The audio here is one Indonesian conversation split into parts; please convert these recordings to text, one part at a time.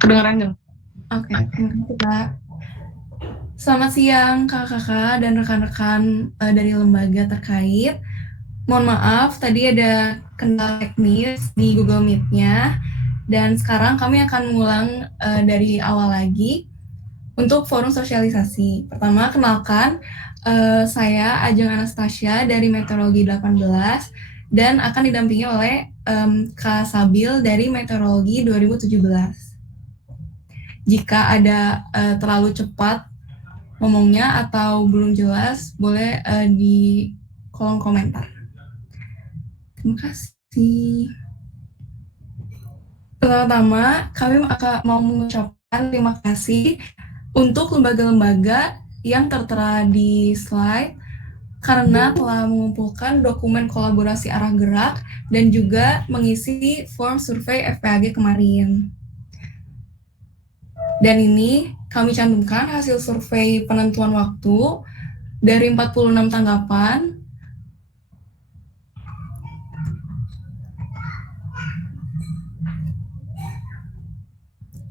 Kedengeran nggak? Oke, terima kasih Kak. Selamat siang kakak-kakak dan rekan-rekan dari lembaga terkait. Mohon maaf, tadi ada kendala teknis di Google Meet-nya, dan sekarang kami akan mengulang dari awal lagi untuk forum sosialisasi. Pertama, kenalkan, saya Ajeng Anastasia dari Meteorologi 18 dan akan didampingi oleh Kak Sabil dari Meteorologi 2017. Jika ada terlalu cepat ngomongnya atau belum jelas, boleh di kolom komentar. Terima kasih. Pertama-tama, kami akan mau mengucapkan terima kasih untuk lembaga-lembaga yang tertera di slide karena telah mengumpulkan dokumen kolaborasi arah gerak dan juga mengisi form survei FPAG kemarin. Dan ini kami cantumkan hasil survei penentuan waktu dari 46 tanggapan.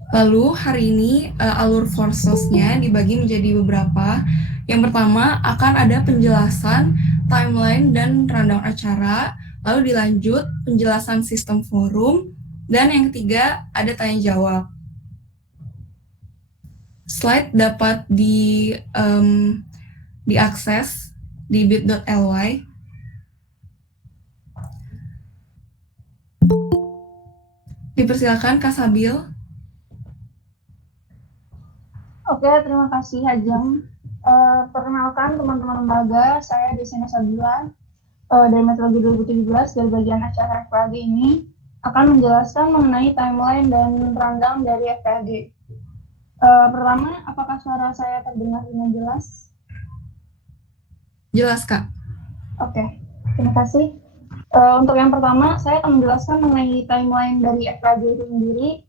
Lalu hari ini alur forsosnya dibagi menjadi beberapa. Yang pertama akan ada penjelasan timeline dan rundown acara, lalu dilanjut penjelasan sistem forum, dan yang ketiga ada tanya jawab. Slide dapat diakses di bit.ly. Dipersilakan Kak Sabil. Oke, terima kasih Hajam. Perkenalkan teman-teman lembaga, saya Desina Sabila dari Meteorologi 2017 dari bagian acara FPAG ini akan menjelaskan mengenai timeline dan rundown dari FPAG. Pertama, apakah suara saya terdengar dengan jelas? Jelas Kak. Oke, terima kasih. Untuk yang pertama, saya akan menjelaskan mengenai timeline dari FPAG itu sendiri.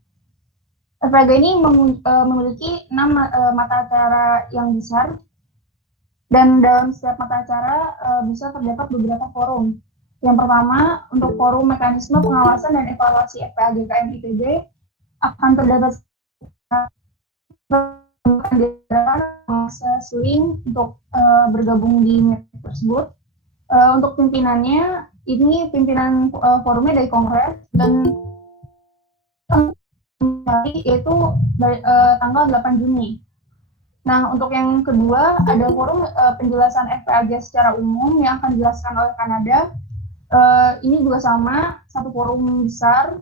FPAG ini memiliki 6 mata acara yang besar, dan dalam setiap mata acara bisa terdapat beberapa forum. Yang pertama, untuk forum mekanisme pengawasan dan evaluasi FPAG KMIPB akan terdapat akses link untuk bergabung di Meet tersebut. Untuk pimpinannya, ini pimpinan forumnya dari Kongres dan yaitu tanggal 8 Juni. Nah, untuk yang kedua, ada forum penjelasan FPAG secara umum yang akan dijelaskan oleh Kanada. Ini juga sama, satu forum besar,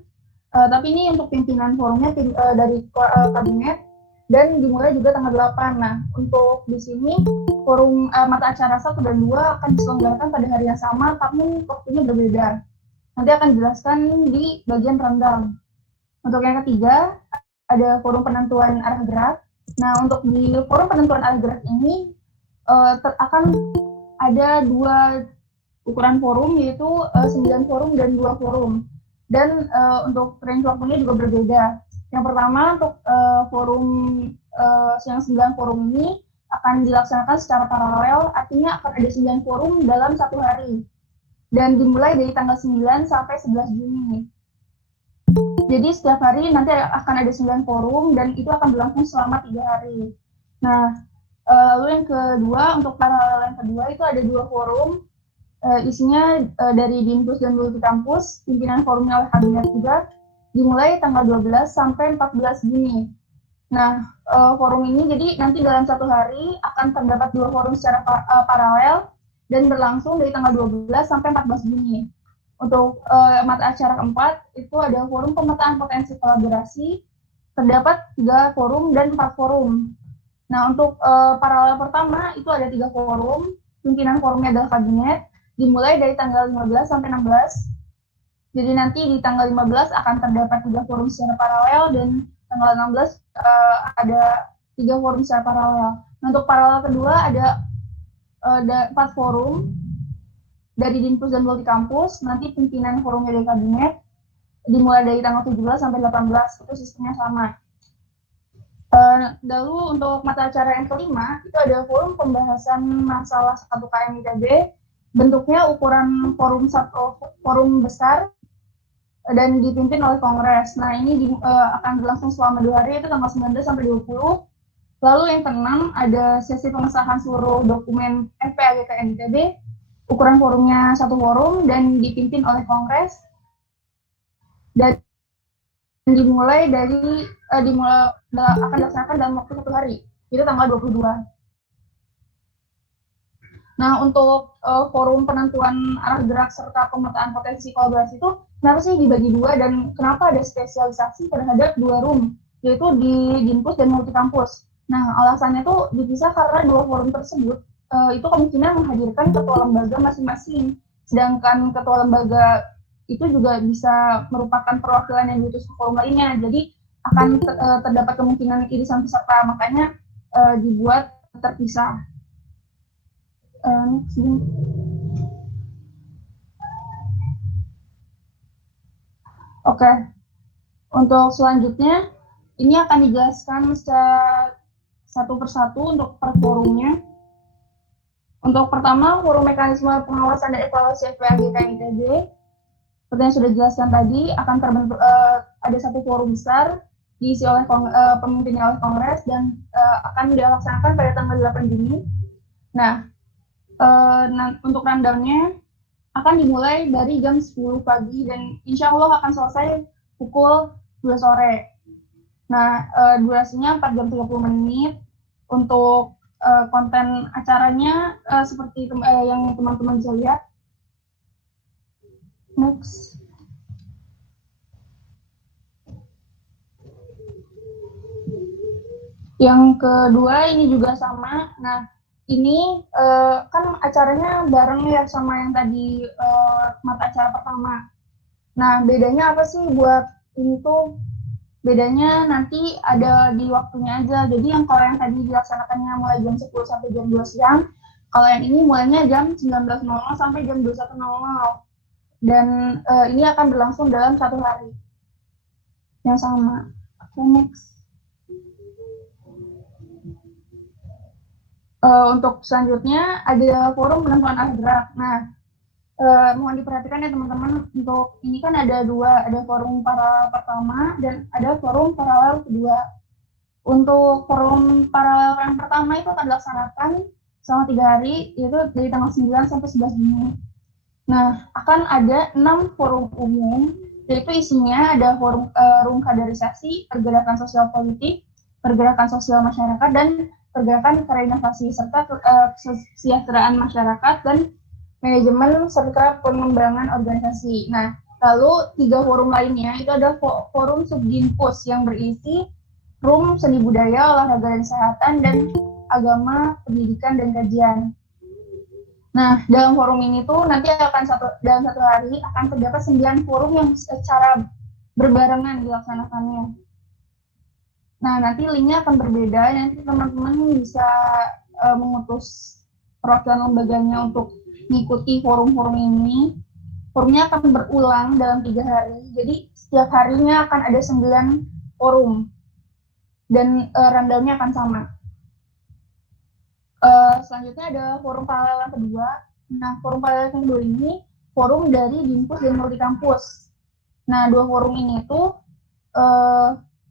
tapi ini untuk pimpinan forumnya dari kabinet, dan dimulai juga tanggal 8. Nah, untuk di sini, forum mata acara 1 dan 2 akan diselenggarakan pada hari yang sama, tapi waktunya berbeda. Nanti akan dijelaskan di bagian rundown. Untuk yang ketiga, ada forum penentuan arah gerak. Nah, untuk di forum penentuan arah gerak ini akan ada 2 ukuran forum, yaitu 9 forum dan 2 forum. Dan untuk range waktunya juga berbeda. Yang pertama, untuk forum yang 9 forum ini akan dilaksanakan secara paralel, artinya akan ada 9 forum dalam 1 hari. Dan dimulai dari tanggal 9 sampai 11 Juni. Jadi setiap hari nanti akan ada 9 forum dan itu akan berlangsung selama 3 hari. Nah, lalu yang kedua, untuk paralel yang kedua itu ada 2 forum, isinya dari Dinpus dan Multi Kampus, pimpinan forumnya oleh kabinet juga, dimulai tanggal 12 sampai 14 Juni. Nah, forum ini jadi nanti dalam 1 hari akan terdapat 2 forum secara paralel dan berlangsung dari tanggal 12 sampai 14 Juni. Untuk mata acara keempat, itu ada forum pemetaan potensi kolaborasi, terdapat 3 forum dan 4 forum. Nah, untuk paralel pertama, itu ada 3 forum, pimpinan forumnya adalah kabinet, dimulai dari tanggal 15 sampai 16. Jadi nanti di tanggal 15 akan terdapat 3 forum secara paralel, dan tanggal 16 ada 3 forum secara paralel. Nah, untuk paralel kedua ada 4 forum, dari Dinpus dan Multi Kampus, nanti pimpinan forumnya dari kabinet, dimulai dari tanggal 17 sampai 18, itu sistemnya sama. Lalu untuk mata acara yang kelima, itu ada forum pembahasan masalah 1 KM ITB, bentuknya ukuran forum besar, dan dipimpin oleh Kongres. Nah, ini akan berlangsung selama 2 hari, yaitu tanggal 19 sampai 20. Lalu yang keenam, ada sesi pengesahan seluruh dokumen FPAGK NITB, ukuran forumnya 1 forum, dan dipimpin oleh Kongres, dan dimulai akan dilaksanakan dalam waktu 1 hari, itu tanggal 22. Nah, untuk forum penentuan arah gerak serta pemetaan potensi kolaborasi itu kenapa sih dibagi 2 dan kenapa ada spesialisasi terhadap 2 room, yaitu di Dinpus dan multi kampus. Nah, alasannya itu dipisah karena 2 forum tersebut itu kemungkinan menghadirkan ketua lembaga masing-masing, sedangkan ketua lembaga itu juga bisa merupakan perwakilan yang diutus ke forum lainnya. Jadi akan terdapat kemungkinan irisan peserta, makanya dibuat terpisah. Oke, untuk selanjutnya ini akan dijelaskan secara satu persatu untuk per forumnya. Untuk pertama, forum mekanisme pengawasan dan evaluasi FPAGK NITB, seperti yang sudah dijelaskan tadi, akan terbentuk ada satu forum besar diisi oleh pemimpinnya oleh Kongres dan akan dilaksanakan pada tanggal 8 Juni. Nah, untuk rundown-nya akan dimulai dari jam 10 pagi dan insya Allah akan selesai pukul 2 sore. Nah, durasinya 4 jam 30 menit. Untuk konten acaranya seperti yang teman-teman bisa lihat. Next. Yang kedua ini juga sama. Nah, ini kan acaranya bareng ya sama yang tadi mata acara pertama. Nah, bedanya apa sih buat ini tuh? Bedanya nanti ada di waktunya aja. Jadi yang kalau yang tadi dilaksanakannya mulai jam 10 sampai jam 2 siang, kalau yang ini mulainya jam 19.00 sampai jam 21.00. Dan ini akan berlangsung dalam 1 hari yang sama. Okay, next. Untuk selanjutnya ada forum penentuan arah gerak. Nah, mohon diperhatikan ya teman-teman, untuk ini kan ada 2, ada forum paralel pertama dan ada forum paralel kedua. Untuk forum paralel yang pertama itu akan dilaksanakan selama 3 hari, yaitu dari tanggal 9 sampai 11 Juni. Nah, akan ada 6 forum umum, yaitu isinya ada forum room kaderisasi, pergerakan sosial politik, pergerakan sosial masyarakat, dan pergerakan karya inovasi, serta kesejahteraan masyarakat dan manajemen serta pengembangan organisasi. Nah, lalu 3 forum lainnya itu ada forum subdinpus yang berisi room seni budaya, olahraga dan kesehatan, dan agama, pendidikan, dan kajian. Nah, dalam forum ini tuh nanti akan dalam 1 hari akan terdapat 9 forum yang secara berbarengan dilaksanakannya. Nah, nanti linknya akan berbeda, nanti teman-teman bisa mengutus perwakilan lembaganya untuk mengikuti forum-forum ini. Forumnya akan berulang dalam 3 hari, jadi setiap harinya akan ada 9 forum, dan rundown-nya akan sama. Selanjutnya ada forum paralel yang kedua. Nah, forum paralel yang kedua ini forum dari Dinpus dan multi kampus. Nah, 2 forum ini tuh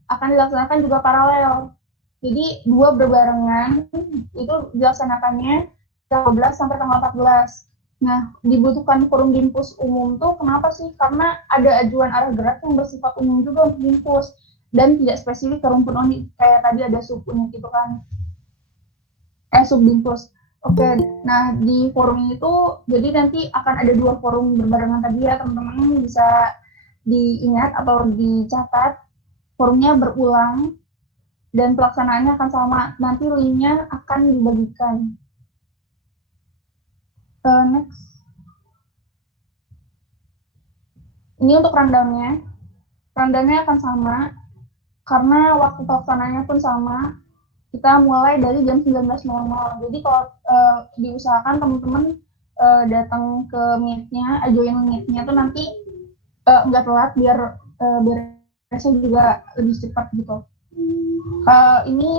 akan dilaksanakan juga paralel. Jadi 2 berbarengan, itu dilaksanakannya tanggal 12 sampai tanggal 14. Nah, dibutuhkan forum Dinpus umum tuh kenapa sih? Karena ada ajuan arah gerak yang bersifat umum juga untuk Dinpus dan tidak spesifik ke rumpun unit, kayak tadi ada subunit itu kan. Subdinpus. Oke, nah di forum itu jadi nanti akan ada 2 forum berbarengan tadi ya teman-teman, bisa diingat atau dicatat. Forumnya berulang dan pelaksanaannya akan sama. Nanti linknya akan dibagikan. Next. Ini untuk rundown-nya. Rundown-nya akan sama karena waktu pelaksanaannya pun sama. Kita mulai dari jam 19.00. Jadi kalau diusahakan teman-teman datang ke meet-nya, join meet-nya tuh nanti nggak telat biar saya juga lebih cepat gitu. Ini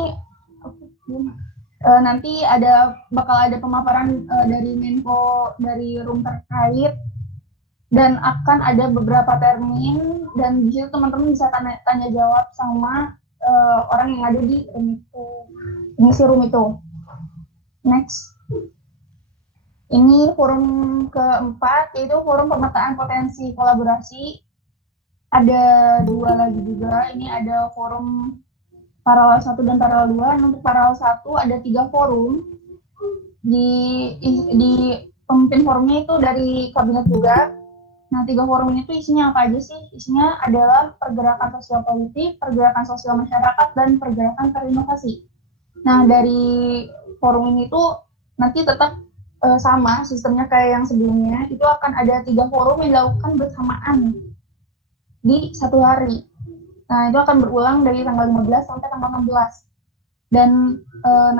nanti bakal ada pemaparan dari Menko dari room terkait. dan akan ada beberapa termin, dan di situ teman-teman bisa tanya jawab sama orang yang ada di ngisi room itu. Next. Ini forum keempat, yaitu forum pemetaan potensi kolaborasi. Ada 2 lagi juga. Ini ada forum paralel 1 dan paralel 2. Untuk paralel 1 ada 3 forum. Di pemimpin forumnya itu dari kabinet juga. Nah, 3 forum itu isinya apa aja sih? Isinya adalah pergerakan sosial politik, pergerakan sosial masyarakat, dan pergerakan terinovasi. Nah, dari forum ini tuh nanti tetap sama sistemnya kayak yang sebelumnya. Itu akan ada 3 forum yang dilakukan bersamaan di satu hari. Nah, itu akan berulang dari tanggal 15 sampai tanggal 16. Dan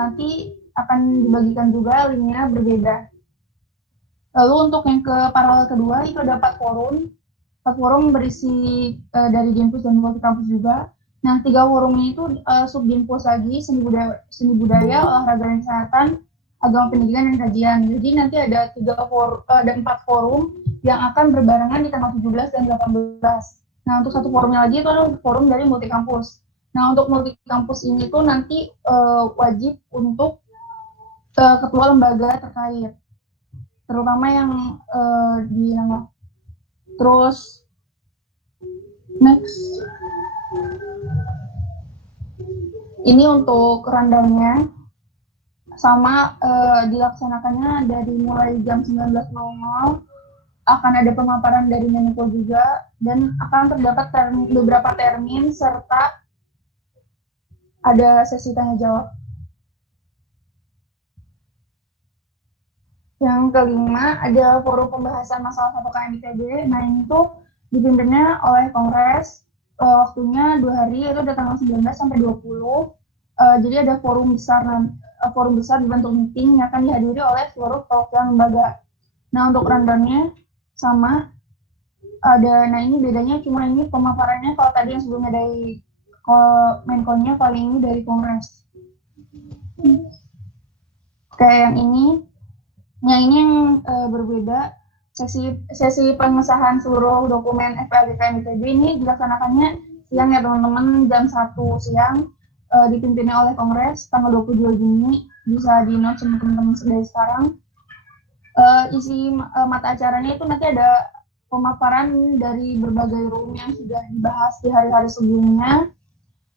nanti akan dibagikan juga linknya berbeda. Lalu untuk yang ke paralel kedua itu ada 4 forum. 4 forum berisi dari Dimpus dan Multikampus juga. Nah, 3 forum ini itu subdimpus lagi, seni budaya, olahraga dan kesehatan, agama pendidikan dan kajian. Jadi nanti ada 4 forum yang akan berbarengan di tanggal 17 dan 18. Nah, untuk satu forumnya lagi itu adalah forum dari Multikampus. Nah, untuk Multikampus ini tuh nanti wajib untuk ketua lembaga terkait, terutama yang di nama. Terus next, ini untuk rundown-nya sama dilaksanakannya dari mulai jam 19.00, akan ada pemaparan dari Menko juga, dan akan terdapat beberapa termin serta ada sesi tanya jawab. Yang kelima ada forum pembahasan masalah satu KMITB. Nah, ini tuh dipimpinnya oleh Kongres, waktunya 2 hari, yaitu dari tanggal 19 sampai 20. Jadi ada forum besar dibentuk meeting yang akan dihadiri oleh seluruh perwakilan lembaga. Nah, untuk rundown-nya sama ada, nah ini bedanya cuma ini pemaparannya, kalau tadi yang sebelumnya dari Menko-nya, kali ini dari Kongres. Kayak yang ini yang berbeda. Sesi pengesahan seluruh dokumen FPAGK MITB ini dilaksanakannya siang ya teman-teman, jam 1 siang, dipimpinnya oleh Kongres tanggal 22 Juni. Bisa di-note sama teman-teman dari sekarang. Isi mata acaranya itu nanti ada pemaparan dari berbagai room yang sudah dibahas di hari-hari sebelumnya.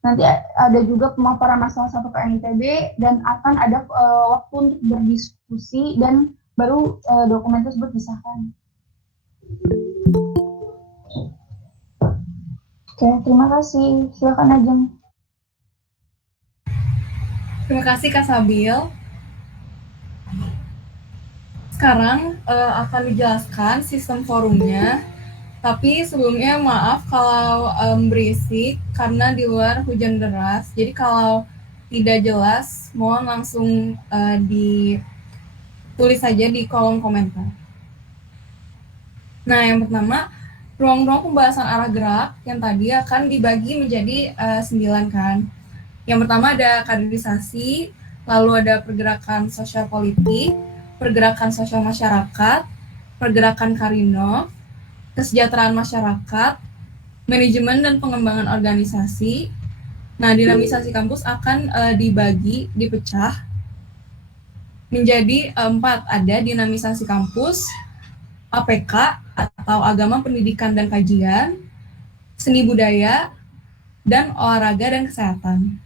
Nanti ada juga pemaparan masalah satu KMITB, dan akan ada waktu untuk berdiskusi, dan baru dokumen tersebut disahkan. Oke, terima kasih. Silakan Ajeng. Terima kasih Kak Sabil. Sekarang akan dijelaskan sistem forumnya, tapi sebelumnya maaf kalau berisik karena di luar hujan deras. Jadi kalau tidak jelas, mohon langsung ditulis saja di kolom komentar. Nah, yang pertama, ruang-ruang pembahasan arah gerak yang tadi akan dibagi menjadi 9 kan. Yang pertama ada kaderisasi, lalu ada pergerakan sosial politik, pergerakan sosial masyarakat, pergerakan Karinov, kesejahteraan masyarakat, manajemen dan pengembangan organisasi. Nah, dinamisasi kampus akan dipecah menjadi 4. Ada dinamisasi kampus, APK atau Agama Pendidikan dan Kajian, Seni Budaya, dan Olahraga dan Kesehatan.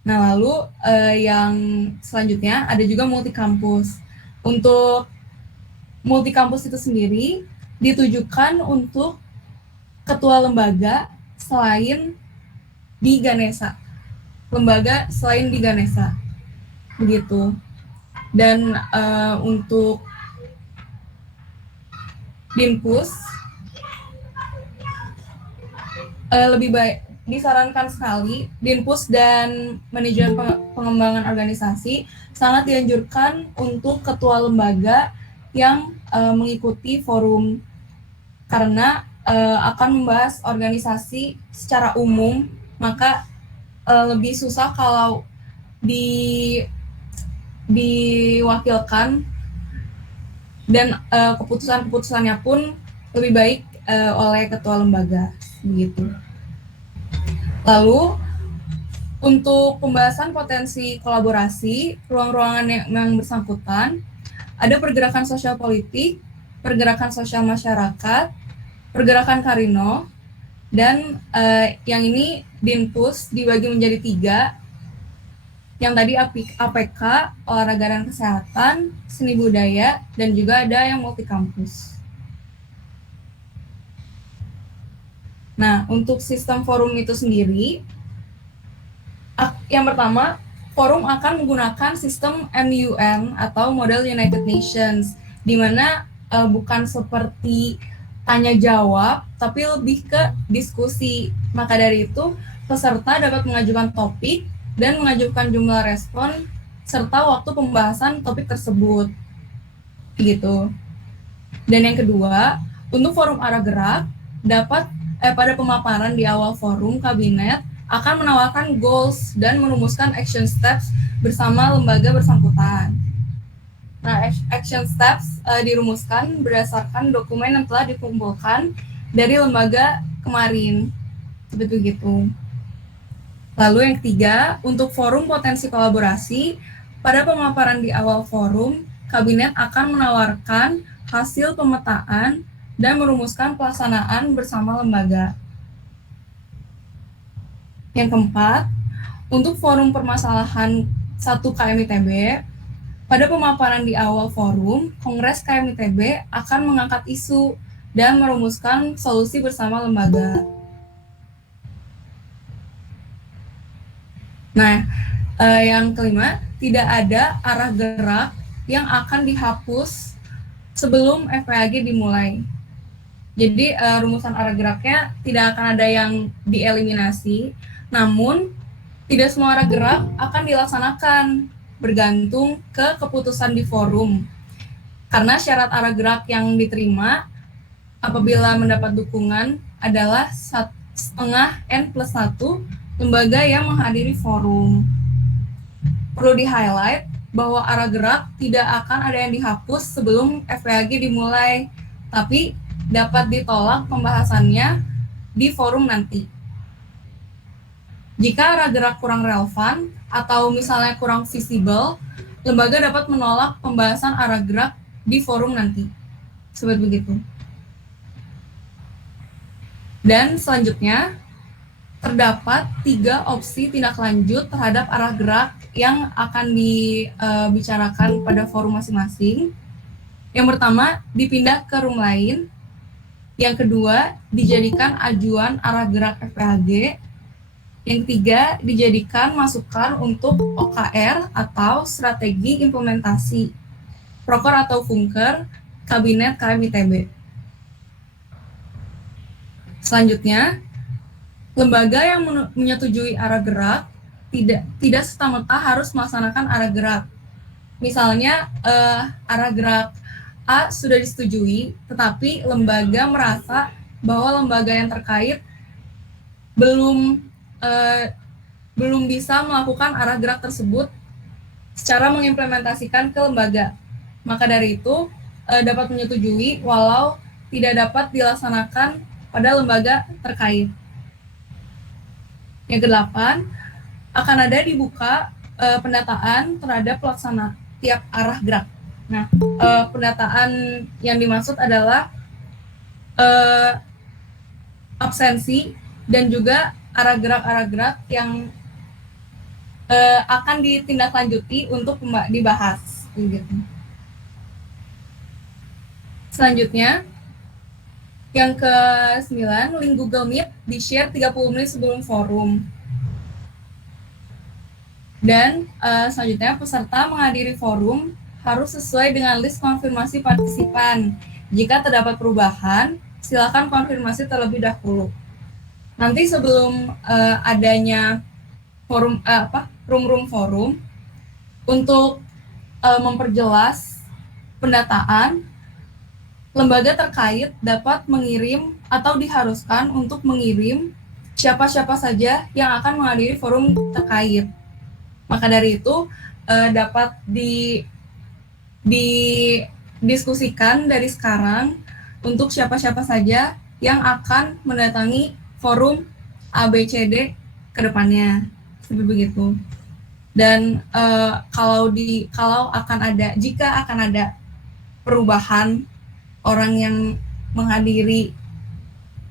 Nah, lalu yang selanjutnya ada juga multikampus. Untuk multikampus itu sendiri ditujukan untuk ketua lembaga selain di Ganesa. Lembaga selain di Ganesa. Begitu. Dan untuk Dimpus lebih baik disarankan sekali Dimpus dan manajemen pengembangan organisasi sangat dianjurkan untuk ketua lembaga yang mengikuti forum, karena akan membahas organisasi secara umum, maka lebih susah kalau diwakilkan, dan keputusan-keputusannya pun lebih baik oleh ketua lembaga begitu. Lalu untuk pembahasan potensi kolaborasi ruang-ruangan yang bersangkutan, ada pergerakan sosial politik, pergerakan sosial masyarakat, pergerakan Karino, dan yang ini Dinpus dibagi menjadi 3, yang tadi APK, olahraga dan kesehatan, seni budaya, dan juga ada yang multi kampus. Nah, untuk sistem forum itu sendiri, yang pertama, forum akan menggunakan sistem MUN atau Model United Nations, di mana bukan seperti tanya jawab, tapi lebih ke diskusi. Maka dari itu, peserta dapat mengajukan topik dan mengajukan jumlah respon serta waktu pembahasan topik tersebut. Gitu. Dan yang kedua, untuk forum arah gerak dapat pada pemaparan di awal forum kabinet akan menawarkan goals dan merumuskan action steps bersama lembaga bersangkutan. Nah, action steps dirumuskan berdasarkan dokumen yang telah dikumpulkan dari lembaga kemarin. Seperti itu. Lalu yang ketiga, untuk forum potensi kolaborasi, pada pemaparan di awal forum, kabinet akan menawarkan hasil pemetaan dan merumuskan pelaksanaan bersama lembaga. Yang keempat, untuk forum permasalahan 1 KMITB, pada pemaparan di awal forum, Kongres KMITB akan mengangkat isu dan merumuskan solusi bersama lembaga. Nah, yang kelima, tidak ada arah gerak yang akan dihapus sebelum FPAG dimulai. Jadi rumusan arah geraknya tidak akan ada yang dieliminasi, namun tidak semua arah gerak akan dilaksanakan bergantung ke keputusan di forum. Karena syarat arah gerak yang diterima apabila mendapat dukungan adalah 1,5 N+1 lembaga yang menghadiri forum. Perlu di-highlight bahwa arah gerak tidak akan ada yang dihapus sebelum FPAG dimulai, tapi dapat ditolak pembahasannya di forum nanti. Jika arah gerak kurang relevan atau misalnya kurang visible, lembaga dapat menolak pembahasan arah gerak di forum nanti. Seperti begitu. Dan selanjutnya, terdapat 3 opsi tindak lanjut terhadap arah gerak yang akan dibicarakan pada forum masing-masing. Yang pertama, dipindah ke room lain. Yang kedua, dijadikan ajuan arah gerak FPAG. Yang ketiga, dijadikan masukan untuk OKR atau strategi implementasi Proker atau Funker Kabinet KMITB. Selanjutnya, lembaga yang menyetujui arah gerak tidak serta-merta harus melaksanakan arah gerak. Misalnya arah gerak A sudah disetujui, tetapi lembaga merasa bahwa lembaga yang terkait belum bisa melakukan arah gerak tersebut secara mengimplementasikan ke lembaga. Maka dari itu dapat menyetujui walau tidak dapat dilaksanakan pada lembaga terkait. Yang ke-8, akan ada dibuka pendataan terhadap pelaksana tiap arah gerak. Nah, pendataan yang dimaksud adalah absensi dan juga arah gerak yang akan ditindaklanjuti untuk dibahas. Gitu. Selanjutnya, yang ke-9, link Google Meet di-share 30 menit sebelum forum. Dan selanjutnya, peserta menghadiri forum harus sesuai dengan list konfirmasi partisipan. Jika terdapat perubahan, silakan konfirmasi terlebih dahulu. Nanti sebelum adanya forum room forum, untuk memperjelas pendataan, lembaga terkait dapat mengirim atau diharuskan untuk mengirim siapa-siapa saja yang akan menghadiri forum terkait. Maka dari itu dapat didiskusikan dari sekarang, untuk siapa-siapa saja yang akan mendatangi forum ABCD ke depannya. Seperti begitu. Dan jika akan ada perubahan orang yang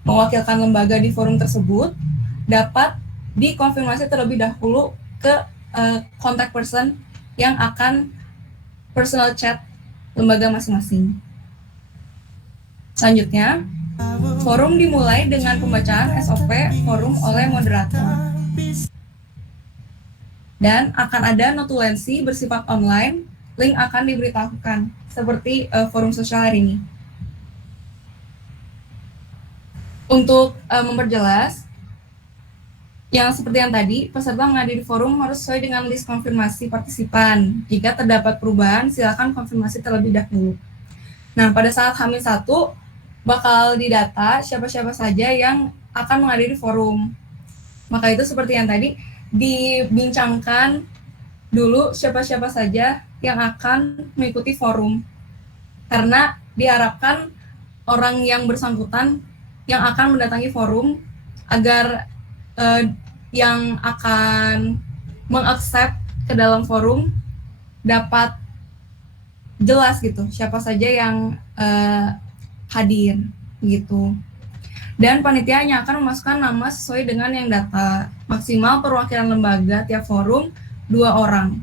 mewakilkan lembaga di forum tersebut, dapat dikonfirmasi terlebih dahulu ke contact person yang akan personal chat lembaga masing-masing. Selanjutnya, forum dimulai dengan pembacaan SOP forum oleh moderator. Dan akan ada notulensi bersifat online, link akan diberitahukan, seperti forum sosial hari ini. Untuk memperjelas, yang seperti yang tadi, peserta menghadiri forum harus sesuai dengan list konfirmasi partisipan. Jika terdapat perubahan, silakan konfirmasi terlebih dahulu. Nah, pada saat H-1, bakal didata siapa-siapa saja yang akan menghadiri forum. Maka itu seperti yang tadi, dibincangkan dulu siapa-siapa saja yang akan mengikuti forum. Karena diharapkan orang yang bersangkutan yang akan mendatangi forum agar yang akan mengaccept ke dalam forum dapat jelas gitu siapa saja yang hadir gitu. Dan panitia hanya akan memasukkan nama sesuai dengan yang data. Maksimal perwakilan lembaga tiap forum 2 orang.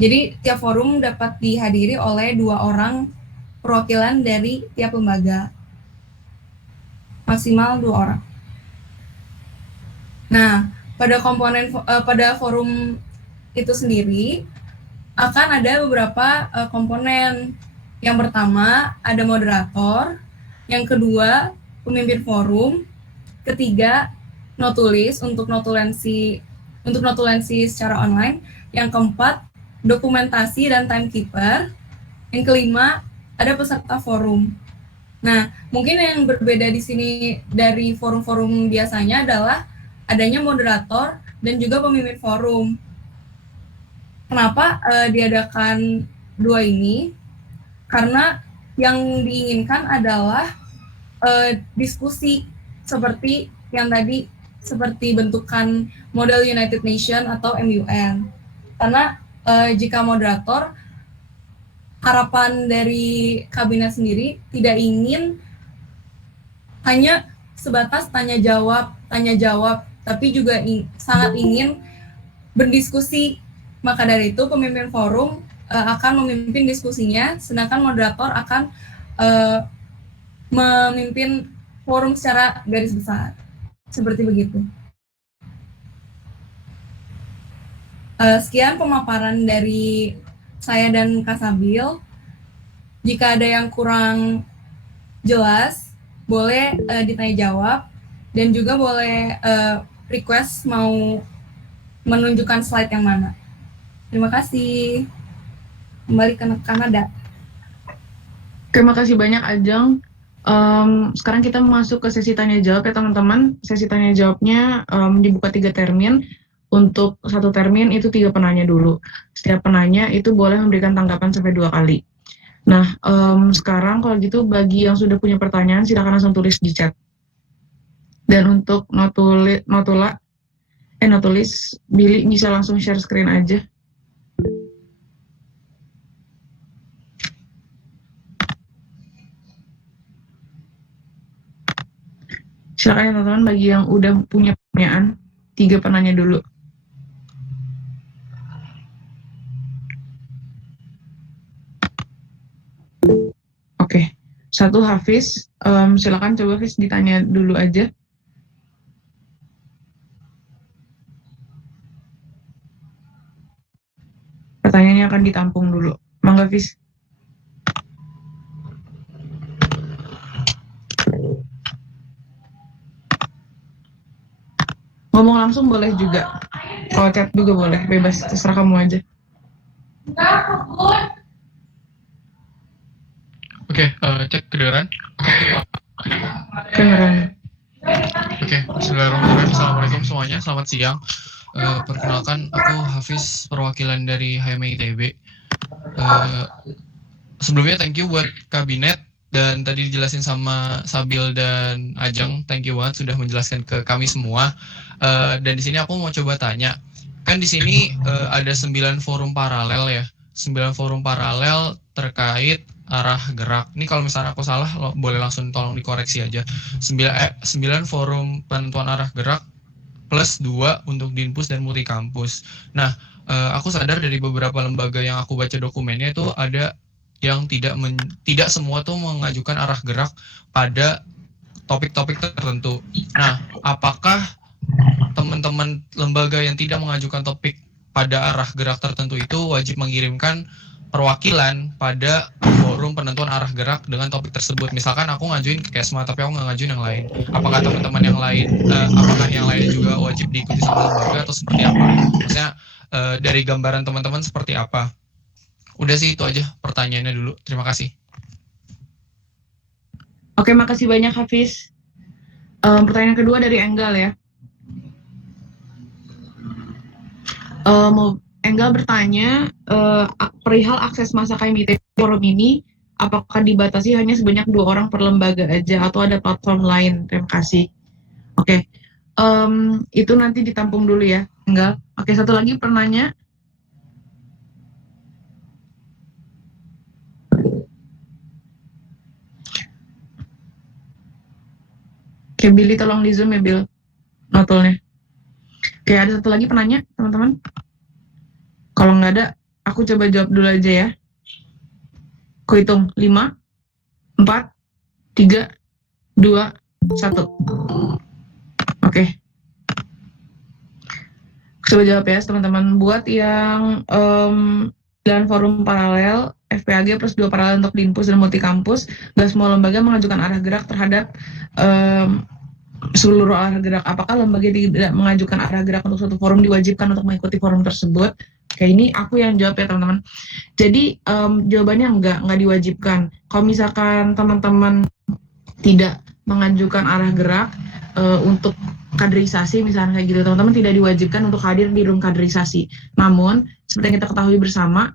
Jadi tiap forum dapat dihadiri oleh 2 orang perwakilan dari tiap lembaga. Maksimal 2 orang. Nah, pada forum itu sendiri akan ada beberapa komponen. Yang pertama ada moderator, yang kedua pemimpin forum, ketiga notulis untuk notulensi secara online, yang keempat dokumentasi dan timekeeper, yang kelima ada peserta forum. Nah, mungkin yang berbeda di sini dari forum-forum biasanya adalah adanya moderator dan juga pemimpin forum. Kenapa diadakan 2 ini? Karena yang diinginkan adalah diskusi seperti yang tadi, seperti bentukan model United Nations atau MUN. Karena jika moderator, harapan dari kabinet sendiri tidak ingin hanya sebatas tanya jawab, tapi juga sangat ingin berdiskusi. Maka dari itu pemimpin forum akan memimpin diskusinya, sedangkan moderator akan memimpin forum secara garis besar. Seperti begitu. Sekian pemaparan dari saya dan Kak Sabil. Jika ada yang kurang jelas, boleh ditanya jawab, dan juga boleh request mau menunjukkan slide yang mana. Terima kasih. Kembali ke Kanada. Terima kasih banyak Ajeng. Sekarang kita masuk ke sesi tanya jawab ya teman-teman. Sesi tanya jawabnya dibuka 3 termin. Untuk 1 termin itu 3 penanya dulu. Setiap penanya itu boleh memberikan tanggapan sampai 2 kali. Nah, sekarang kalau gitu bagi yang sudah punya pertanyaan silakan langsung tulis di chat. Dan untuk notulis, Billy bisa langsung share screen aja. Silakan ya teman-teman, bagi yang udah punya pertanyaan, 3 penanya dulu. Oke, 1 Hafiz, silakan coba Hafiz ditanya dulu aja. Pertanyaannya akan ditampung dulu. Mangga Hafiz. Ngomong langsung boleh juga. Kalau chat juga boleh, bebas, terserah kamu aja. Oke, cek kedengeran? Kedengeran. Oke, bismillahirrahmanirrahim. Assalamualaikum semuanya, selamat siang. Perkenalkan, aku Hafiz, perwakilan dari HMI ITB. Sebelumnya thank you buat kabinet dan tadi dijelasin sama Sabil dan Ajeng. Thank you banget sudah menjelaskan ke kami semua. Dan di sini aku mau coba tanya, kan di sini ada 9 forum paralel ya, 9 forum paralel terkait arah gerak. Ini kalau misalnya aku salah, boleh langsung tolong dikoreksi aja. 9 forum penentuan arah gerak plus 2 untuk Dinpus dan Multikampus. Nah, aku sadar dari beberapa lembaga yang aku baca dokumennya itu ada yang tidak semua tuh mengajukan arah gerak pada topik-topik tertentu. Nah, apakah teman-teman lembaga yang tidak mengajukan topik pada arah gerak tertentu itu wajib mengirimkan perwakilan pada forum penentuan arah gerak dengan topik tersebut? Misalkan aku ngajuin ke Kesma tapi aku nggak ngajuin yang lain. Apakah teman-teman yang lain, apakah yang lain juga wajib diikuti sama lembaga atau seperti apa? Maksudnya dari gambaran teman-teman seperti apa? Udah sih itu aja pertanyaannya dulu. Terima kasih. Oke, makasih banyak Hafiz. Pertanyaan kedua dari Enggal ya. Enggal bertanya perihal akses masa KMIT forum ini, apakah dibatasi hanya sebanyak 2 orang per lembaga aja atau ada platform lain? Terima kasih. Oke, itu nanti ditampung dulu ya, Enggal. Oke, satu lagi penanya. Oke, Billy tolong di zoom ya, Bill, notolnya. Oke, ada satu lagi penanya, teman-teman. Kalau nggak ada, aku coba jawab dulu aja ya. Aku hitung 5, 4, 3, 2, 1. Oke. Coba jawab ya, teman-teman. Buat yang dan forum paralel, FPAG plus 2 paralel untuk Dinpus dan Multikampus, nggak semua lembaga mengajukan arah gerak terhadap seluruh arah gerak. Apakah lembaga tidak mengajukan arah gerak untuk suatu forum diwajibkan untuk mengikuti forum tersebut? Kayak ini aku yang jawab ya teman-teman. Jadi jawabannya nggak diwajibkan. Kalau misalkan teman-teman tidak mengajukan arah gerak untuk kaderisasi misalnya kayak gitu, teman-teman tidak diwajibkan untuk hadir di room kaderisasi. Namun seperti yang kita ketahui bersama,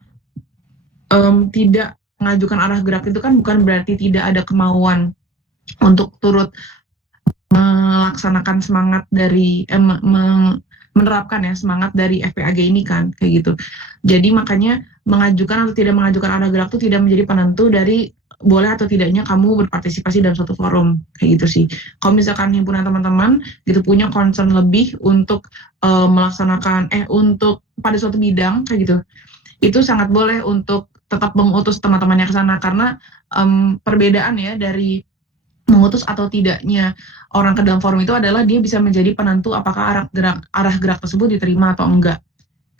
tidak mengajukan arah gerak itu kan bukan berarti tidak ada kemauan untuk turut melaksanakan semangat dari menerapkan ya semangat dari FPAG ini kan kayak gitu. Jadi makanya mengajukan atau tidak mengajukan arah gerak itu tidak menjadi penentu dari boleh atau tidaknya kamu berpartisipasi dalam suatu forum kayak gitu sih. Kalau misalkan himpunan teman-teman gitu punya concern lebih untuk melaksanakan untuk pada suatu bidang kayak gitu, itu sangat boleh untuk tetap mengutus teman-temannya ke sana karena perbedaan ya dari mengutus atau tidaknya orang ke dalam forum itu adalah dia bisa menjadi penentu apakah arah gerak tersebut diterima atau enggak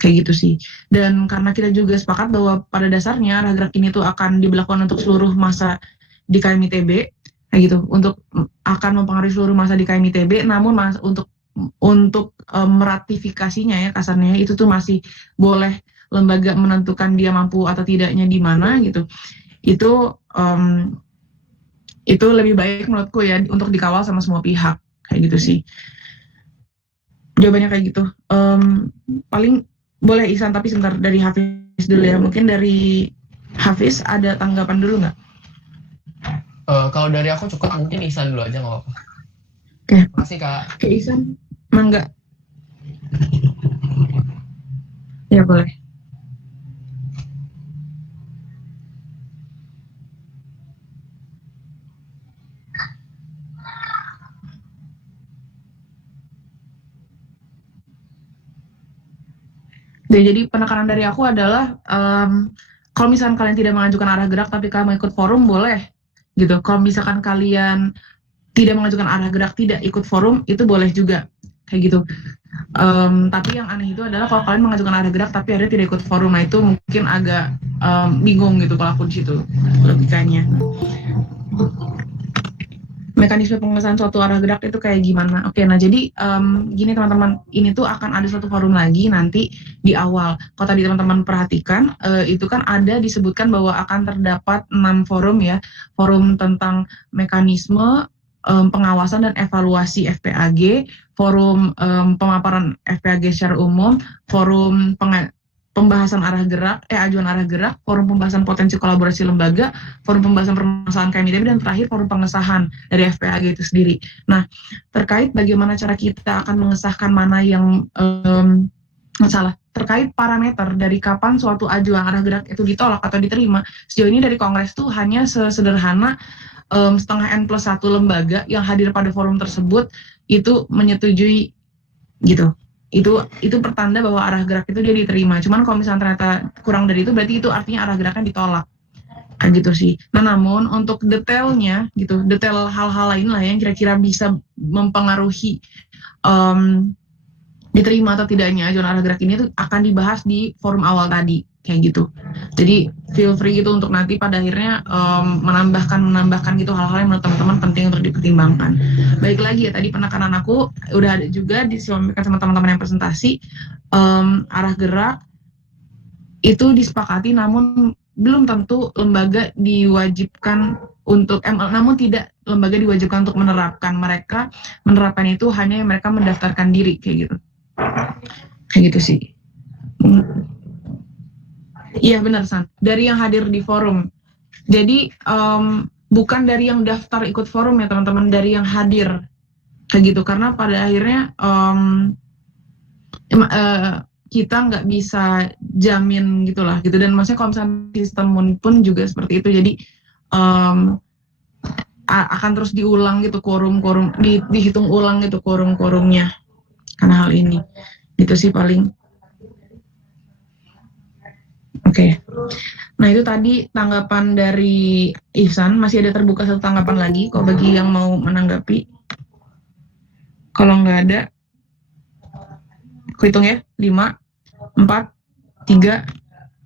kayak gitu sih. Dan karena kita juga sepakat bahwa pada dasarnya arah gerak ini tuh akan diberlakukan untuk seluruh masa di KMITB kayak gitu, untuk akan mempengaruhi seluruh masa di KMITB, namun untuk meratifikasinya ya kasarnya itu tuh masih boleh lembaga menentukan dia mampu atau tidaknya di mana gitu. Itu lebih baik menurutku ya untuk dikawal sama semua pihak kayak gitu sih. Jawabannya kayak gitu. Paling boleh Ihsan tapi sebentar dari Hafiz dulu ya. Mungkin dari Hafiz ada tanggapan dulu nggak? Kalau dari aku cukup, mungkin Ihsan dulu aja nggak apa-apa. Oke. Makasih Kak. Oke Ihsan, mangga. Ya boleh. Jadi penekanan dari aku adalah kalau misalkan kalian tidak mengajukan arah gerak tapi kamu ikut forum boleh gitu. Kalau misalkan kalian tidak mengajukan arah gerak tidak ikut forum itu boleh juga kayak gitu. Tapi yang aneh itu adalah kalau kalian mengajukan arah gerak tapi ada tidak ikut forum, nah itu mungkin agak bingung gitu kalau aku di situ logikanya. Mekanisme pengesahan suatu arah gerak itu kayak gimana? Oke, nah jadi gini teman-teman, ini tuh akan ada suatu forum lagi nanti di awal. Kalau tadi teman-teman perhatikan, itu kan ada disebutkan bahwa akan terdapat 6 forum ya, forum tentang mekanisme pengawasan dan evaluasi FPAG, forum pemaparan FPAG secara umum, forum pembahasan ajuan arah gerak, forum pembahasan potensi kolaborasi lembaga, forum pembahasan permasalahan KMITB, dan terakhir forum pengesahan dari FPAG itu sendiri. Nah, terkait bagaimana cara kita akan mengesahkan mana yang terkait parameter dari kapan suatu ajuan arah gerak itu ditolak atau diterima, sejauh ini dari Kongres tuh hanya sesederhana setengah N+1 lembaga yang hadir pada forum tersebut itu menyetujui gitu. Itu pertanda bahwa arah gerak itu dia diterima. Cuman kalau misalnya ternyata kurang dari itu, berarti itu artinya arah geraknya ditolak. Gitu sih. Nah, namun untuk detailnya gitu, detail hal-hal lain lah yang kira-kira bisa mempengaruhi diterima atau tidaknya ajuan arah gerak ini tuh akan dibahas di forum awal tadi, kayak gitu. Jadi feel free gitu untuk nanti pada akhirnya menambahkan gitu hal-hal yang menurut teman-teman penting untuk dipertimbangkan. Baik lagi ya, tadi penekanan aku udah ada juga disampaikan sama teman-teman yang presentasi, arah gerak itu disepakati, namun belum tentu lembaga diwajibkan untuk namun tidak lembaga diwajibkan untuk menerapkan. Mereka menerapkan itu hanya yang mereka mendaftarkan diri, kayak gitu sih. Iya benar, San, dari yang hadir di forum. Jadi bukan dari yang daftar ikut forum ya teman-teman, dari yang hadir, kayak gitu. Karena pada akhirnya kita nggak bisa jamin gitulah gitu. Dan maksudnya kalau misalnya sistem pun juga seperti itu, jadi akan terus diulang gitu quorum dihitung ulang gitu quorumnya karena hal ini. Itu sih paling. Oke. Nah, itu tadi tanggapan dari Ihsan. Masih ada terbuka satu tanggapan lagi kok bagi yang mau menanggapi. Kalau nggak ada, aku hitung ya. 5, 4, 3,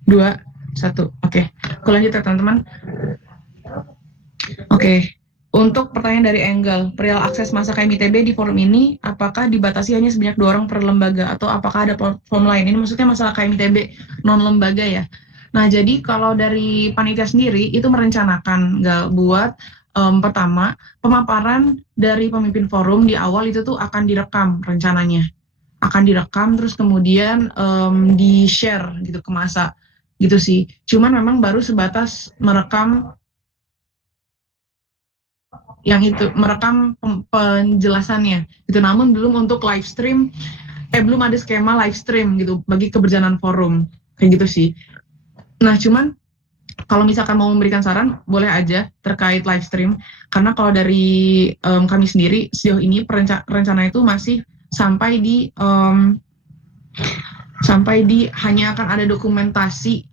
2, 1. Oke. Aku lanjut ya teman-teman. Oke. Untuk pertanyaan dari Engel, perihal akses masa KMITB di forum ini, apakah dibatasi hanya sebanyak 2 orang per lembaga atau apakah ada platform lain? Ini maksudnya masalah KMITB non-lembaga ya. Nah, jadi kalau dari panitia sendiri itu merencanakan nggak buat pertama, pemaparan dari pemimpin forum di awal itu tuh akan direkam rencananya. Akan direkam terus kemudian di-share gitu ke massa gitu sih. Cuman memang baru sebatas merekam yang itu, merekam penjelasannya gitu, namun belum untuk live stream, belum ada skema live stream gitu bagi keberjalanan forum, kayak gitu sih. Nah, cuman kalau misalkan mau memberikan saran, boleh aja terkait live stream, karena kalau dari kami sendiri sejauh ini rencana itu masih sampai di hanya akan ada dokumentasi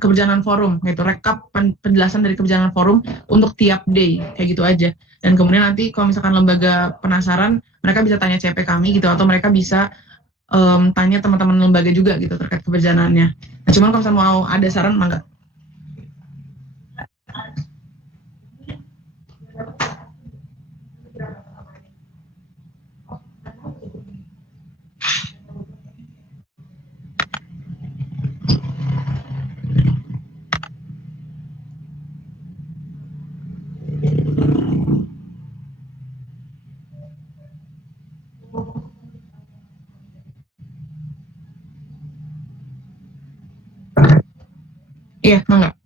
keberjalanan forum, yaitu rekap penjelasan dari keberjalanan forum untuk tiap day, kayak gitu aja. Dan kemudian nanti kalau misalkan lembaga penasaran, mereka bisa tanya CP kami gitu, atau mereka bisa tanya teman-teman lembaga juga gitu terkait keberjalanannya. Nah, cuman kalau misalkan mau ada saran, mangga. Iya, mangga.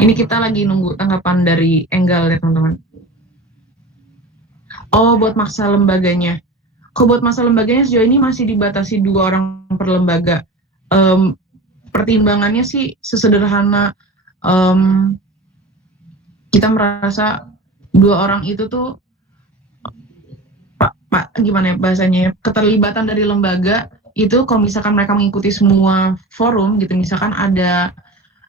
Ini kita lagi nunggu tanggapan dari Enggal ya teman-teman. Oh, buat masa lembaganya. Kok buat masa lembaganya sejauh ini masih dibatasi 2 orang per lembaga. Pertimbangannya sih sesederhana kita merasa 2 orang itu tuh gimana ya bahasanya, keterlibatan dari lembaga itu kalau misalkan mereka mengikuti semua forum gitu, misalkan ada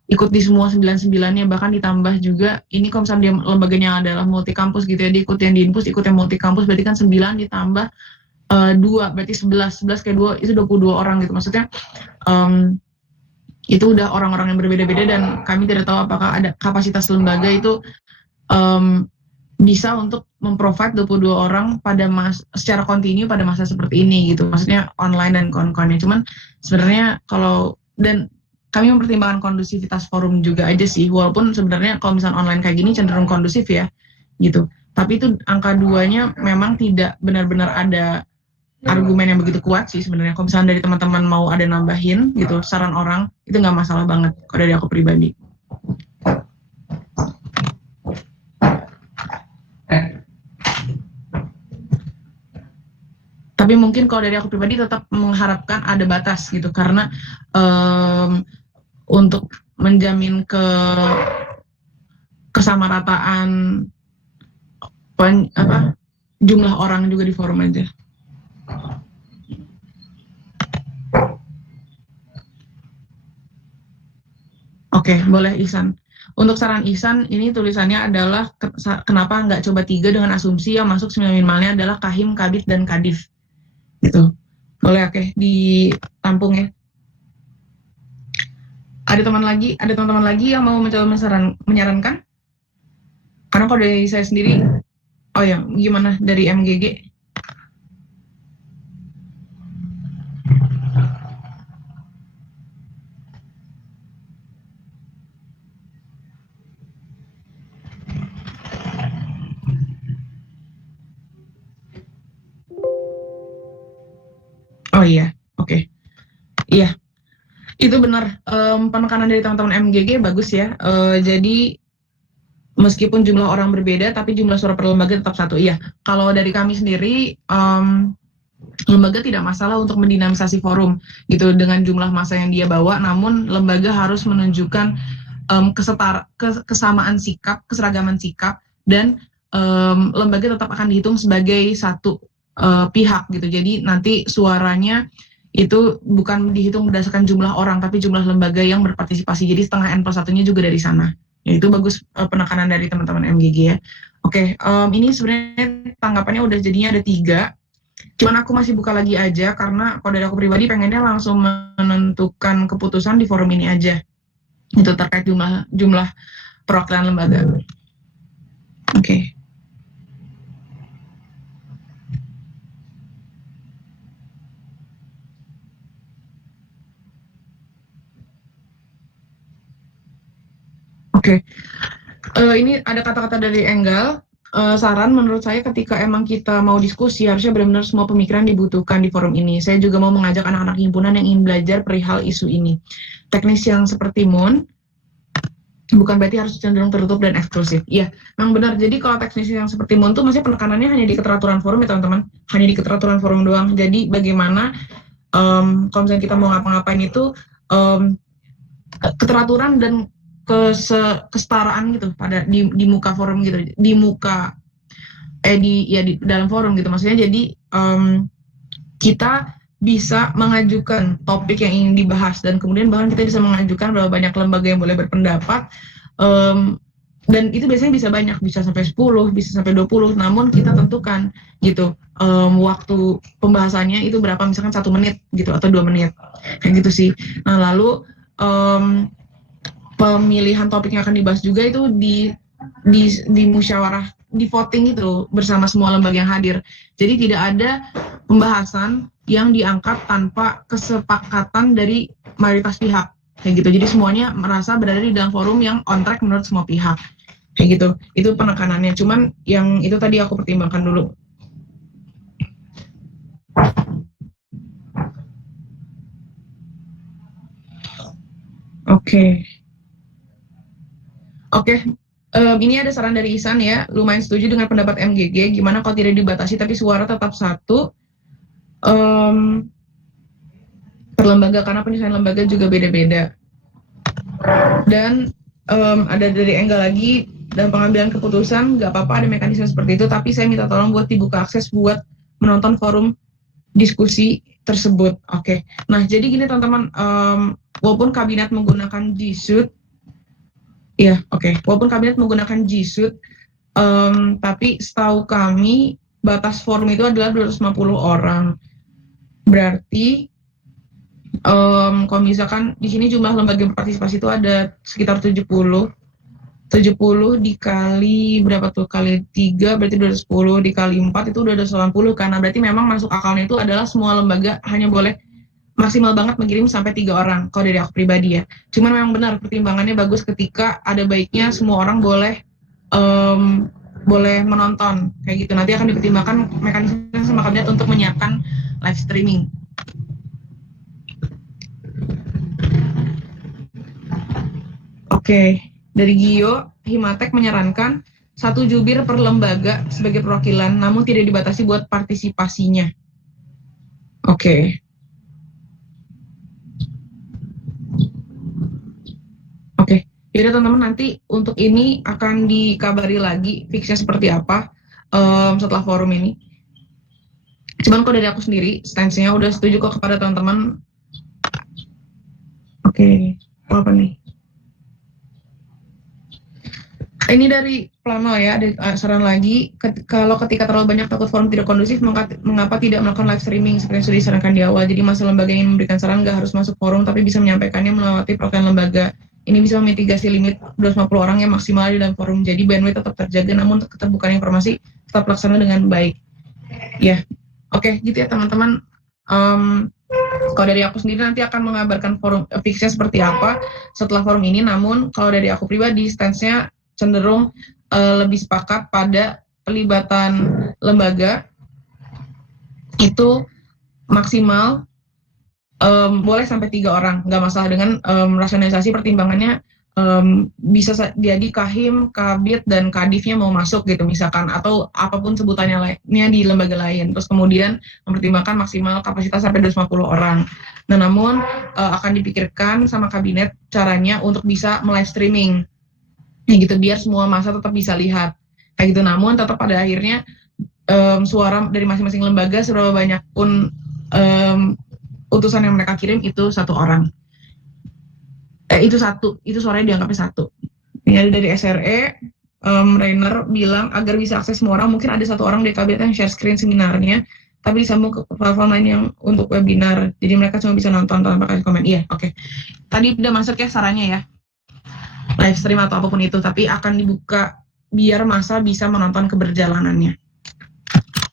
ikut di semua 99-nya, bahkan ditambah juga ini kalau misalnya dia lembaganya adalah multi kampus gitu ya, dia ikut yang di Inpus, ikut yang multi kampus, berarti kan 9 ditambah 2, berarti 11 kayak 2, itu 22 orang gitu. Maksudnya itu udah orang-orang yang berbeda-beda dan kami tidak tahu apakah ada kapasitas lembaga itu bisa untuk memprovide 22 orang secara kontinu pada masa seperti ini gitu. Maksudnya online dan kawan-kawannya. Cuman sebenarnya dan kami mempertimbangkan kondusivitas forum juga aja sih. Walaupun sebenarnya kalau misalnya online kayak gini cenderung kondusif ya gitu. Tapi itu angka 2-nya memang tidak benar-benar ada argumen yang begitu kuat sih sebenarnya. Kalau misalnya dari teman-teman mau ada nambahin gitu saran orang, itu nggak masalah banget kalau dari aku pribadi. Tapi mungkin kalau dari aku pribadi tetap mengharapkan ada batas gitu, karena untuk menjamin kesamarataan jumlah orang juga di forum aja. Oke, boleh Ihsan. Untuk saran Ihsan, ini tulisannya adalah kenapa nggak coba 3 dengan asumsi yang masuk minimalnya adalah Kahim, Kabid, dan Kadif. Gitu. Boleh, oke, ditampung ya. Ada teman-teman lagi yang mau mencoba menyarankan? Karena kalau dari saya sendiri, oh ya, gimana dari MGG? Oh iya, oke. Iya, itu benar. Penekanan dari teman-teman MGG bagus ya. Jadi meskipun jumlah orang berbeda, tapi jumlah suara per lembaga tetap satu. Iya, kalau dari kami sendiri, lembaga tidak masalah untuk mendinamisasi forum gitu dengan jumlah massa yang dia bawa. Namun lembaga harus menunjukkan kesamaan sikap, keseragaman sikap, dan lembaga tetap akan dihitung sebagai satu pihak gitu. Jadi nanti suaranya itu bukan dihitung berdasarkan jumlah orang, tapi jumlah lembaga yang berpartisipasi. Jadi setengah N+1-nya juga dari sana. Ya, itu bagus penekanan dari teman-teman MGG ya. Oke, ini sebenarnya tanggapannya udah jadinya ada 3. Cuman aku masih buka lagi aja, karena kalau dari aku pribadi pengennya langsung menentukan keputusan di forum ini aja. Itu terkait jumlah perwakilan lembaga. Oke. Oke, ini ada kata-kata dari Enggal. Saran menurut saya ketika emang kita mau diskusi, harusnya benar-benar semua pemikiran dibutuhkan di forum ini. Saya juga mau mengajak anak-anak himpunan yang ingin belajar perihal isu ini. Teknis yang seperti MUN bukan berarti harus cenderung tertutup dan eksklusif. Iya, memang benar. Jadi kalau teknis yang seperti MUN tuh masih penekanannya hanya di keteraturan forum ya teman-teman. Hanya di keteraturan forum doang. Jadi bagaimana kalau misalnya kita mau ngapa-ngapain itu keteraturan dan kesetaraan gitu di muka forum gitu, di dalam forum gitu. Maksudnya jadi kita bisa mengajukan topik yang ingin dibahas, dan kemudian bahkan kita bisa mengajukan berapa banyak lembaga yang boleh berpendapat, dan itu biasanya bisa banyak, bisa sampai 10, bisa sampai 20, namun kita tentukan gitu waktu pembahasannya itu berapa, misalkan 1 menit gitu atau 2 menit kayak gitu sih. Nah lalu pemilihan topik yang akan dibahas juga itu di musyawarah, di voting itu bersama semua lembaga yang hadir. Jadi tidak ada pembahasan yang diangkat tanpa kesepakatan dari mayoritas pihak kayak gitu. Jadi semuanya merasa berada di dalam forum yang on track menurut semua pihak kayak gitu. Itu penekanannya. Cuman yang itu tadi aku pertimbangkan dulu. Oke, ini ada saran dari Ihsan ya, lumayan setuju dengan pendapat MGG, gimana kalau tidak dibatasi tapi suara tetap satu per lembaga, karena penyesuaian lembaga juga beda-beda. Dan ada dari Enggal lagi, dalam pengambilan keputusan nggak apa-apa ada mekanisme seperti itu, tapi saya minta tolong buat dibuka akses buat menonton forum diskusi tersebut. Oke. Nah jadi gini teman-teman, walaupun kabinet menggunakan G-Suite, ya, oke. Walaupun kabinet menggunakan G-Suite, tapi setahu kami batas forum itu adalah 250 orang. Berarti kalau misalkan di sini jumlah lembaga berpartisipasi itu ada sekitar 70. 70 dikali berapa tuh? Kali 3 berarti udah 10, dikali 4 itu udah ada 90, karena berarti memang masuk akalnya itu adalah semua lembaga hanya boleh maksimal banget mengirim sampai 3 orang, kalau dari aku pribadi ya. Cuman memang benar, pertimbangannya bagus ketika ada baiknya semua orang boleh menonton, kayak gitu. Nanti akan dipertimbangkan mekanisme sama kabinet untuk menyiapkan live streaming. Oke. Dari Gio, Himatek menyarankan 1 jubir per lembaga sebagai perwakilan, namun tidak dibatasi buat partisipasinya. Oke. Oke. Jadi teman-teman, nanti untuk ini akan dikabari lagi fixnya seperti apa setelah forum ini. Cuman kalau dari aku sendiri, stance-nya udah setuju kok kepada teman-teman. Oke. Apa nih? Ini dari Plano ya, ada saran lagi, kalau ketika terlalu banyak takut forum tidak kondusif, mengapa tidak melakukan live streaming seperti yang sudah disarankan di awal. Jadi masa lembaga yang memberikan saran nggak harus masuk forum, tapi bisa menyampaikannya melewati perwakilan lembaga. Ini bisa memitigasi limit 250 orang yang maksimal di dalam forum, jadi bandwidth tetap terjaga, namun keterbukaan informasi tetap terlaksana dengan baik. Ya, oke, gitu ya teman-teman. Kalau dari aku sendiri nanti akan mengabarkan forum fixnya seperti apa setelah forum ini, namun kalau dari aku pribadi, stance-nya cenderung lebih sepakat pada pelibatan lembaga itu maksimal boleh sampai 3 orang, nggak masalah dengan rasionalisasi pertimbangannya. Bisa jadi Kahim, Kabid, dan Kadifnya mau masuk gitu misalkan, atau apapun sebutannya lainnya di lembaga lain. Terus kemudian mempertimbangkan maksimal kapasitas sampai 250 orang. Nah, namun akan dipikirkan sama kabinet caranya untuk bisa melive streaming. Ya gitu, biar semua masa tetap bisa lihat kayak gitu. Namun tetap pada akhirnya suara dari masing-masing lembaga seberapa banyak pun utusan yang mereka kirim itu 1 orang, itu suaranya dianggapnya 1. Ini dari SRE, Rainer bilang agar bisa akses semua orang, mungkin ada 1 orang di kabinet yang share screen seminarnya tapi disambung ke platform lain yang untuk webinar, jadi mereka cuma bisa nonton tanpa kasih komen. Iya, oke. Tadi udah masuk ya sarannya ya, live stream atau apapun itu, tapi akan dibuka biar masa bisa menonton keberjalanannya.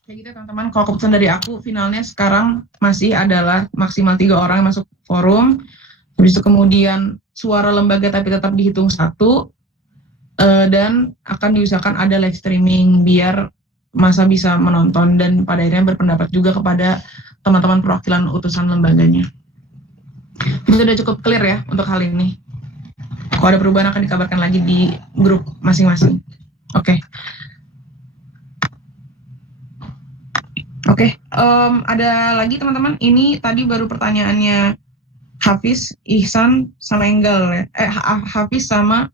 Kayak gitu teman-teman. Kalau keputusan dari aku, finalnya sekarang masih adalah maksimal 3 orang yang masuk forum. Habis itu kemudian suara lembaga tapi tetap dihitung 1, dan akan diusahakan ada live streaming biar masa bisa menonton dan pada akhirnya berpendapat juga kepada teman-teman perwakilan utusan lembaganya. Itu sudah cukup clear ya untuk hal ini. Kalau ada perubahan akan dikabarkan lagi di grup masing-masing. Oke. Oke, ada lagi teman-teman. Ini tadi baru pertanyaannya Hafiz, Ihsan, sama Enggal ya. Hafiz sama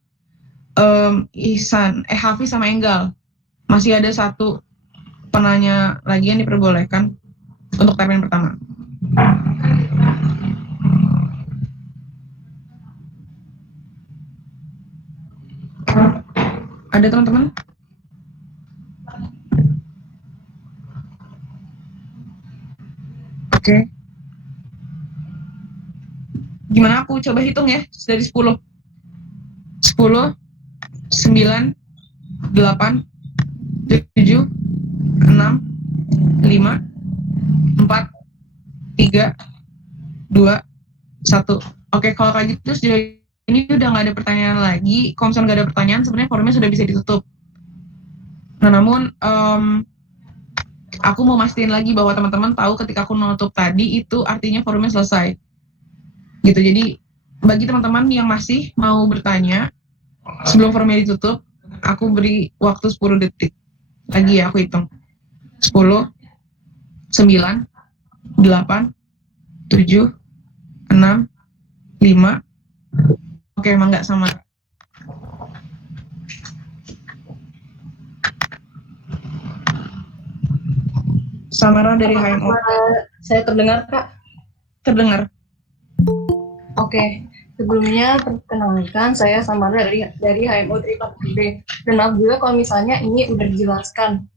Hafiz sama Enggal. Masih ada 1 penanya lagi yang diperbolehkan untuk termin pertama. Ada teman-teman? Oke. Gimana aku coba hitung ya dari 10. 10, 9, 8, 7, 6, 5, 4, 3, 2, 1. Oke, kalau kayak gitu sejauh ini udah nggak ada pertanyaan lagi. Kalau misalnya nggak ada pertanyaan, sebenarnya forumnya sudah bisa ditutup. Nah, namun aku mau mastiin lagi bahwa teman-teman tahu ketika aku menutup tadi itu artinya forumnya selesai. Gitu. Jadi bagi teman-teman yang masih mau bertanya sebelum forumnya ditutup, aku beri waktu 10 detik. Lagi ya, aku hitung. 10, 9, 8, 7, 6, 5. Oke, emang nggak sama. Samara dari HMO. Saya terdengar, Kak? Terdengar. Oke. Sebelumnya perkenalkan, saya Samara dari HMO Tripartite B. Dan maaf juga kalau misalnya ini udah dijelaskan.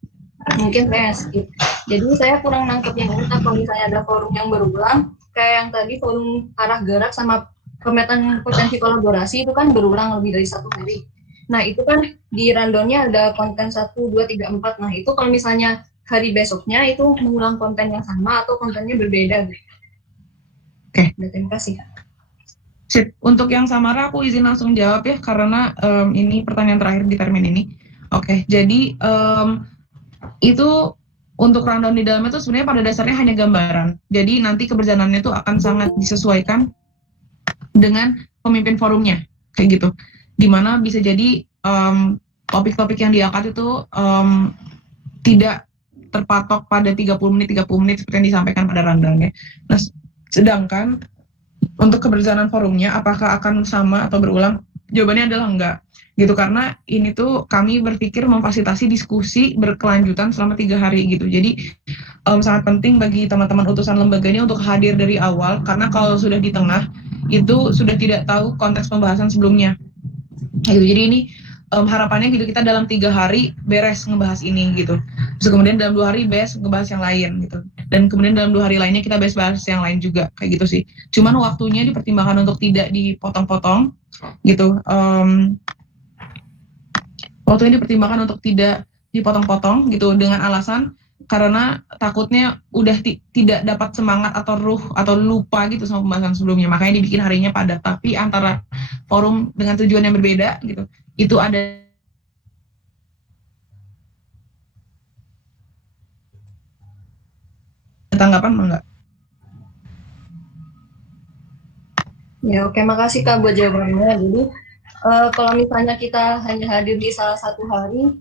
Mungkin saya skip. Jadi saya kurang nangkep yang entah kalau misalnya ada forum yang berulang, kayak yang tadi forum arah gerak sama pemetaan potensi kolaborasi itu kan berulang lebih dari 1 hari. Nah, itu kan di rundown-nya ada konten 1, 2, 3, 4. Nah, itu kalau misalnya hari besoknya itu mengulang konten yang sama atau kontennya berbeda. Oke. Terima kasih. Sip. Untuk yang Samara aku izin langsung jawab ya, karena ini pertanyaan terakhir di termin ini. Oke, jadi itu untuk rundown di dalamnya itu sebenarnya pada dasarnya hanya gambaran. Jadi nanti keberjalanannya itu akan sangat disesuaikan dengan pemimpin forumnya, kayak gitu. Dimana bisa jadi topik-topik yang diangkat itu tidak terpatok pada 30 menit seperti yang disampaikan pada rundownnya. Nah, sedangkan untuk keberjalanan forumnya apakah akan sama atau berulang? Jawabannya adalah enggak, gitu, karena ini tuh kami berpikir memfasilitasi diskusi berkelanjutan selama 3 hari gitu. Jadi sangat penting bagi teman-teman utusan lembaga ini untuk hadir dari awal, karena kalau sudah di tengah itu sudah tidak tahu konteks pembahasan sebelumnya gitu. Jadi ini harapannya gitu kita dalam 3 hari beres ngebahas ini gitu. Terus kemudian dalam 2 hari beres ngebahas yang lain gitu. Dan kemudian dalam 2 hari lainnya kita bahas yang lain juga kayak gitu sih. Cuman waktunya dipertimbangkan untuk tidak dipotong-potong gitu. Waktunya dipertimbangkan untuk tidak dipotong-potong gitu dengan alasan karena takutnya udah tidak dapat semangat atau ruh atau lupa gitu sama pembahasan sebelumnya. Makanya dibikin harinya padat. Tapi antara forum dengan tujuan yang berbeda gitu, itu ada tanggapan enggak? Ya, oke, makasih Kak buat jawabannya. Jadi, kalau misalnya kita hanya hadir di salah satu hari,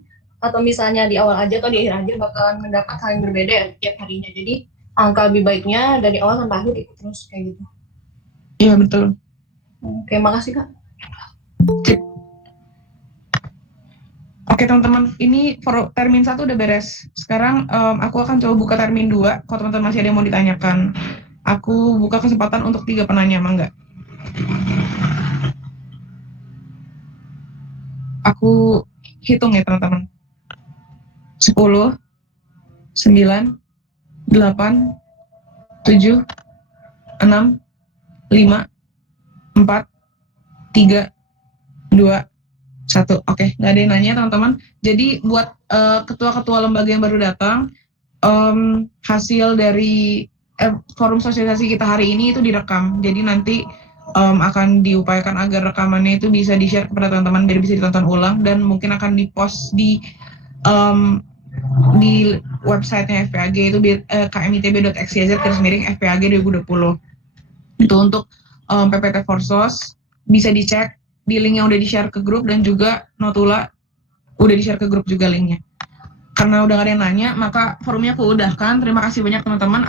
atau misalnya di awal aja atau di akhir aja bakalan mendapat hal yang berbeda ya tiap harinya. Jadi, angka lebih baiknya dari awal sampai akhir ikut terus kayak gitu. Iya, betul. Oke, makasih Kak. Oke teman-teman, ini termin 1 udah beres. Sekarang aku akan coba buka termin 2. Kalau teman-teman masih ada yang mau ditanyakan, aku buka kesempatan untuk 3 penanya, mangga. Aku hitung ya teman-teman. 10, 9, 8, 7, 6, 5, 4, 3, 2, 1. Oke, nggak ada yang nanya teman-teman. Jadi buat ketua-ketua lembaga yang baru datang, hasil dari forum sosialisasi kita hari ini itu direkam. Jadi nanti akan diupayakan agar rekamannya itu bisa di-share kepada teman-teman biar bisa ditonton ulang dan mungkin akan di-post di websitenya FPAG itu di kmitb.xyz/FPAG 2020. Itu untuk PPT Forsos bisa dicek di link yang udah di-share ke grup dan juga Notula udah di-share ke grup juga linknya. Karena udah gak ada yang nanya, maka forumnya aku udahkan. Terima kasih banyak teman-teman